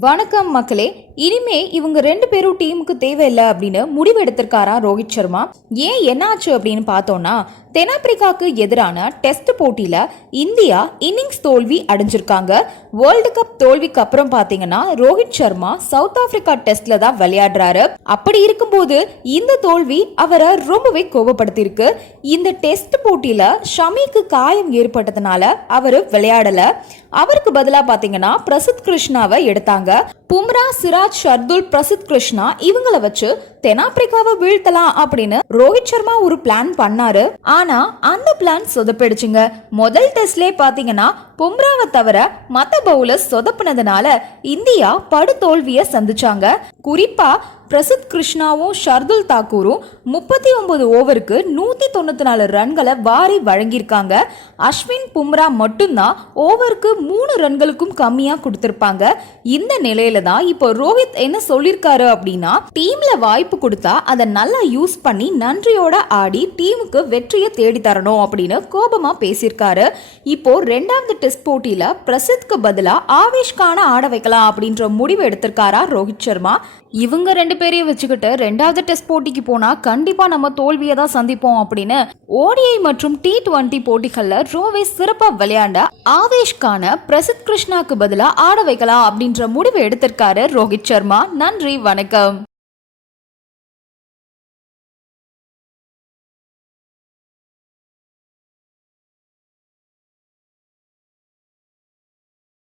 வணக்கம் மக்களே. இனிமே இவங்க ரெண்டு பேரும் டீமுக்கு தேவையில்லை அப்படின்னு முடிவு எடுத்திருக்காரா ரோஹித் சர்மா. ஏன் என்னாச்சு அப்படின்னு பார்த்தோம்னா தென்னாப்பிரிக்காவுக்கு எதிரான டெஸ்ட் போட்டியில இந்தியா இன்னிங்ஸ் தோல்வி அடைஞ்சிருக்காங்க. வேர்ல்டு கப் தோல்விக்கு அப்புறம் பாத்தீங்கன்னா ரோஹித் சர்மா சவுத் ஆப்பிரிக்கா டெஸ்ட்ல தான் விளையாடுறாரு. அப்படி இருக்கும்போது இந்த தோல்வி அவரை ரொம்பவே கோபப்படுத்தியிருக்கு. இந்த டெஸ்ட் போட்டியில ஷமிக்கு காயம் ஏற்பட்டதுனால அவர் விளையாடல. அவருக்கு பதிலா பாத்தீங்கன்னா பிரசித் கிருஷ்ணாவை எடுத்தாங்க. பும்ரா சிராஜ் ஷர்துல் பிரசித் கிருஷ்ணா இவங்கள வச்சு தென்னாப்பிரிக்காவை வீழ்த்தலாம் அப்படின்னு ரோஹித் சர்மா ஒரு பிளான் பண்ணாரு. ஆனா அந்த பிளான் சொதப்பிடுச்சுங்க. முதல் டெஸ்ட்லே பாத்தீங்கன்னா பும்ராவை தவிர மத்த பவுலர்ஸ் சொதப்புனதுனால இந்தியா படு தோல்வியை சந்திச்சாங்க. குறிப்பா பிரசித் கிருஷ்ணாவும் ஷர்துல் தாக்கூரும் முப்பத்தி ஒன்பது ஓவருக்கு நூற்றி தொண்ணூற்றி நாலு ரன்களை வாரி வழங்கியிருக்காங்க. அஸ்வின் பும்ரா மட்டும்தான் ஓவருக்கு மூணு ரன்களுக்கும் கம்மியாக கொடுத்துருப்பாங்க. இந்த நிலையில தான் இப்போ ரோஹித் என்ன சொல்லியிருக்காரு அப்படின்னா டீம்ல வாய்ப்பு கொடுத்தா அதை நல்லா யூஸ் பண்ணி நன்றியோட ஆடி டீமுக்கு வெற்றியை தேடி தரணும் அப்படின்னு கோபமாக பேசியிருக்காரு. இப்போ ரெண்டாவது டெஸ்ட் போட்டியில் பிரசித்க்கு பதிலாக ஆவேஷ்கான ஆட வைக்கலாம் அப்படின்ற முடிவு எடுத்திருக்காரா ரோஹித் சர்மா? இவங்க ரெண்டு பேரையும் வச்சுக்கிட்டு ரெண்டாவது டெஸ்ட் போட்டிக்கு போனா கண்டிப்பா நம்ம தோல்வியை தான் சந்திப்போம் அப்படின்னு ஓடிஐ மற்றும் டி டுவெண்ட்டி போட்டிகள்ல ரோவே சிறப்பாக விளையாண்ட ஆவேஷ்கான பிரசித் கிருஷ்ணாக்கு பதிலா ஆட வைக்கலாம் அப்படின்ற முடிவு எடுத்திருக்காரு ரோஹித் சர்மா. நன்றி வணக்கம்.